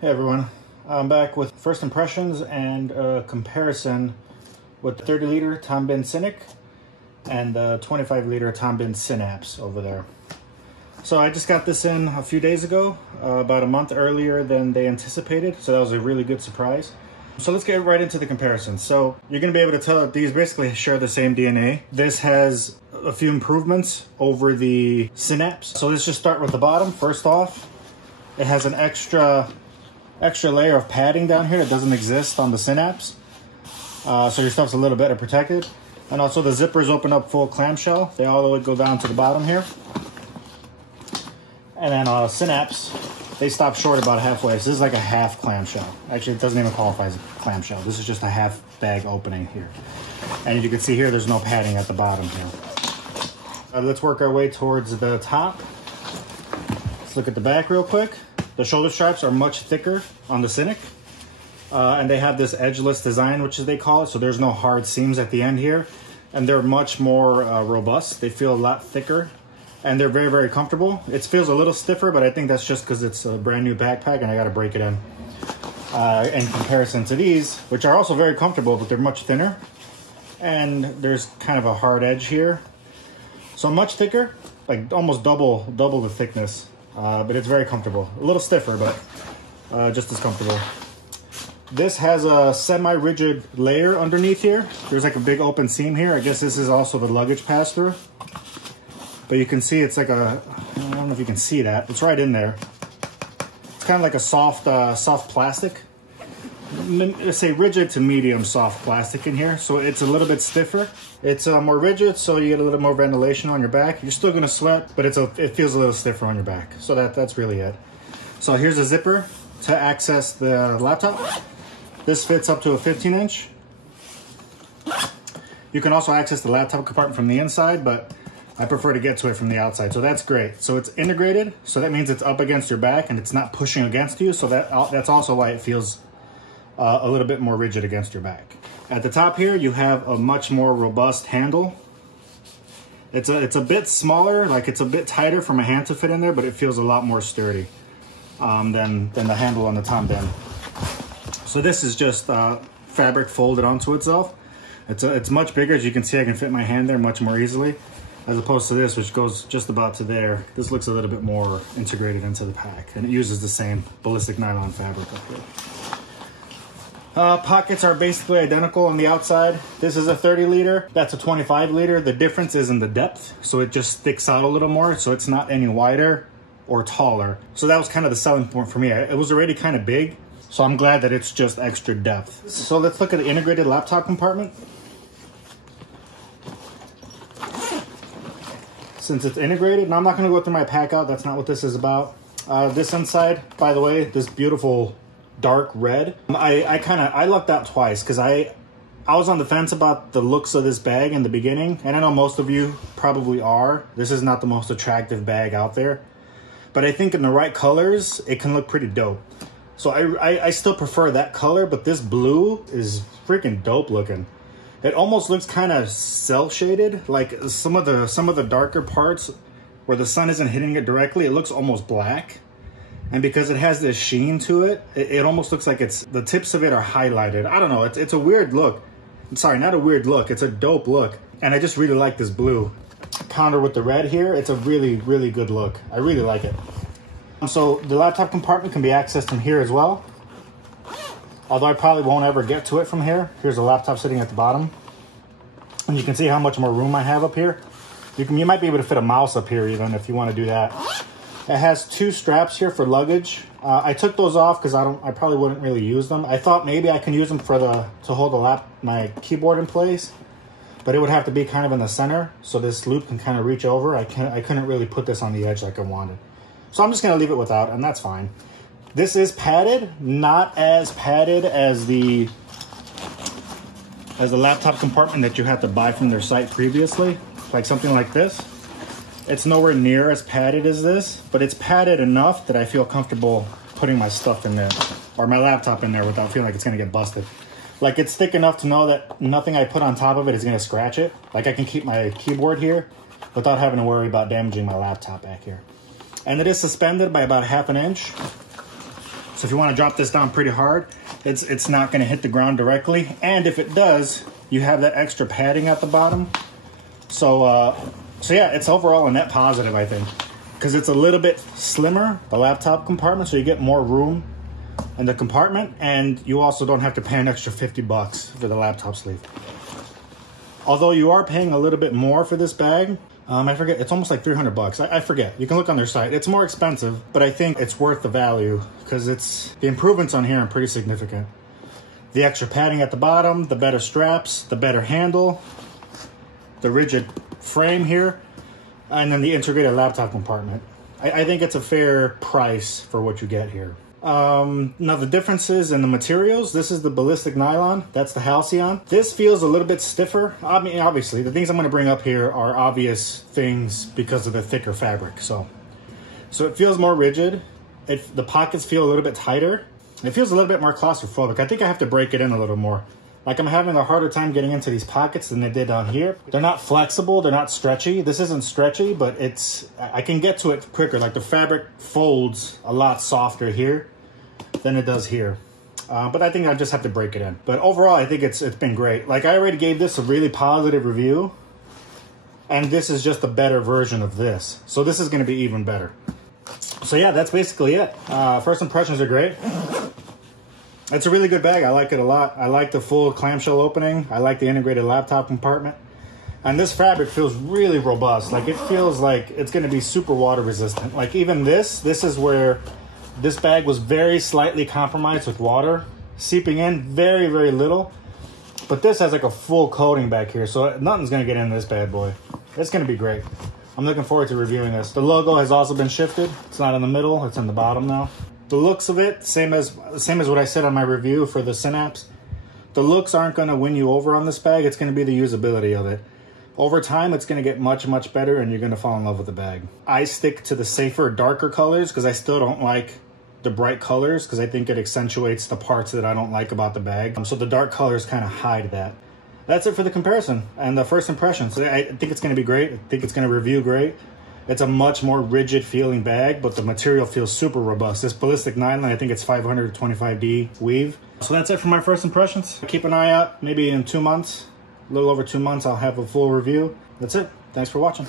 Hey everyone, I'm back with first impressions and a comparison with the 30-liter Tom Bihn Synik and the 25-liter Tom Bihn Synapse over there. So I just got this in a few days ago, about a month earlier than they anticipated, so that was a really good surprise. So let's get right into the comparison. So you're going to be able to tell that these basically share the same DNA. This has a few improvements over the Synapse. So let's just start with the bottom. First off, it has an extra layer of padding down here that doesn't exist on the Synapse. So your stuff's a little better protected. And also the zippers open up full clamshell. They all the way go down to the bottom here. And then Synapse, they stop short about halfway. So this is like a half clamshell. Actually, it doesn't even qualify as a clamshell. This is just a half bag opening here. And as you can see here, there's no padding at the bottom here. Let's work our way towards the top. Let's look at the back real quick. The shoulder straps are much thicker on the Synik. And they have this edgeless design, which they call it. So there's no hard seams at the end here. And they're much more robust. They feel a lot thicker. And they're very, very comfortable. It feels a little stiffer, but I think that's just because it's a brand new backpack and I got to break it in comparison to these, which are also very comfortable, but they're much thinner. And there's kind of a hard edge here. So much thicker, like almost double the thickness. But it's very comfortable. A little stiffer, but just as comfortable. This has a semi-rigid layer underneath here. There's like a big open seam here. I guess this is also the luggage pass-through. But you can see it's like a, I don't know if you can see that. It's right in there. It's kind of like a soft plastic. Let's say rigid to medium soft plastic in here. So it's a little bit stiffer. It's more rigid, so you get a little more ventilation on your back. You're still gonna sweat, but it feels a little stiffer on your back. So that's really it. So here's a zipper to access the laptop. This fits up to a 15-inch. You can also access the laptop compartment from the inside, but I prefer to get to it from the outside, so that's great. So it's integrated, so that means it's up against your back and it's not pushing against you, so that's also why it feels a little bit more rigid against your back. At the top here, you have a much more robust handle. It's a bit smaller, like it's a bit tighter for my hand to fit in there, but it feels a lot more sturdy than the handle on the Tom Bihn. So this is just fabric folded onto itself. It's much bigger. As you can see, I can fit my hand there much more easily, as opposed to this, which goes just about to there. This looks a little bit more integrated into the pack, and it uses the same ballistic nylon fabric up here. Pockets are basically identical on the outside. This is a 30-liter, that's a 25-liter. The difference is in the depth, so it just sticks out a little more, so it's not any wider or taller. So that was kind of the selling point for me. It was already kind of big, so I'm glad that it's just extra depth. So let's look at the integrated laptop compartment. Since it's integrated, and I'm not going to go through my pack out, that's not what this is about. This inside, by the way, this beautiful dark red. I lucked out twice because I was on the fence about the looks of this bag in the beginning, and I know most of you probably are. This is not the most attractive bag out there, but I think in the right colors, it can look pretty dope. So I still prefer that color, but this blue is freaking dope looking. It almost looks kind of cell shaded, like some of the darker parts where the sun isn't hitting it directly, it looks almost black. And because it has this sheen to it, it almost looks like the tips of it are highlighted. I don't know, it's a weird look. I'm sorry, not a weird look, it's a dope look. And I just really like this blue. Counter with the red here, it's a really, really good look. I really like it. So the laptop compartment can be accessed from here as well. Although I probably won't ever get to it from here. Here's a laptop sitting at the bottom. And you can see how much more room I have up here. You might be able to fit a mouse up here even if you want to do that. It has two straps here for luggage. I took those off because I probably wouldn't really use them. I thought maybe I can use them to hold my keyboard in place, but it would have to be kind of in the center, so this loop can kind of reach over. I couldn't really put this on the edge like I wanted. So I'm just gonna leave it without, and that's fine. This is padded, not as padded as the laptop compartment that you had to buy from their site previously, like something like this. It's nowhere near as padded as this, but it's padded enough that I feel comfortable putting my stuff in there, or my laptop in there, without feeling like it's gonna get busted. Like, it's thick enough to know that nothing I put on top of it is gonna scratch it. Like, I can keep my keyboard here without having to worry about damaging my laptop back here. And it is suspended by about 1/2 inch. So if you want to drop this down pretty hard, it's not going to hit the ground directly. And if it does, you have that extra padding at the bottom. So yeah, it's overall a net positive, I think, because it's a little bit slimmer, the laptop compartment, so you get more room in the compartment, and you also don't have to pay an extra 50 bucks for the laptop sleeve. Although you are paying a little bit more for this bag. I forget, it's almost like 300 bucks. I forget, you can look on their site. It's more expensive, but I think it's worth the value because the improvements on here are pretty significant. The extra padding at the bottom, the better straps, the better handle, the rigid frame here, and then the integrated laptop compartment. I think it's a fair price for what you get here. Now the differences in the materials, this is the ballistic nylon, that's the halcyon. This feels a little bit stiffer. I mean, obviously, the things I'm going to bring up here are obvious things because of the thicker fabric. So it feels more rigid. The pockets feel a little bit tighter. It feels a little bit more claustrophobic. I think I have to break it in a little more. Like, I'm having a harder time getting into these pockets than they did down here. They're not flexible, they're not stretchy. This isn't stretchy, but I can get to it quicker. Like, the fabric folds a lot softer here than it does here. But I think I just have to break it in. But overall, I think it's been great. Like, I already gave this a really positive review, and this is just a better version of this. So this is gonna be even better. So yeah, that's basically it. First impressions are great. It's a really good bag. I like it a lot. I like the full clamshell opening. I like the integrated laptop compartment. And this fabric feels really robust. Like, it feels like it's going to be super water resistant. Like, even this is where this bag was very slightly compromised with water seeping in, very, very little. But this has like a full coating back here, so nothing's going to get in this bad boy. It's going to be great. I'm looking forward to reviewing this. The logo has also been shifted. It's not in the middle, it's in the bottom now. The looks of it, same as what I said on my review for the Synapse. The looks aren't going to win you over on this bag. It's going to be the usability of it. Over time, it's going to get much, much better, and you're going to fall in love with the bag. I stick to the safer, darker colors because I still don't like the bright colors because I think it accentuates the parts that I don't like about the bag. So the dark colors kind of hide that. That's it for the comparison and the first impression. So I think it's going to be great. I think it's going to review great. It's a much more rigid feeling bag, but the material feels super robust. This ballistic nylon, I think it's 525D weave. So that's it for my first impressions. Keep an eye out. Maybe in 2 months, a little over 2 months, I'll have a full review. That's it. Thanks for watching.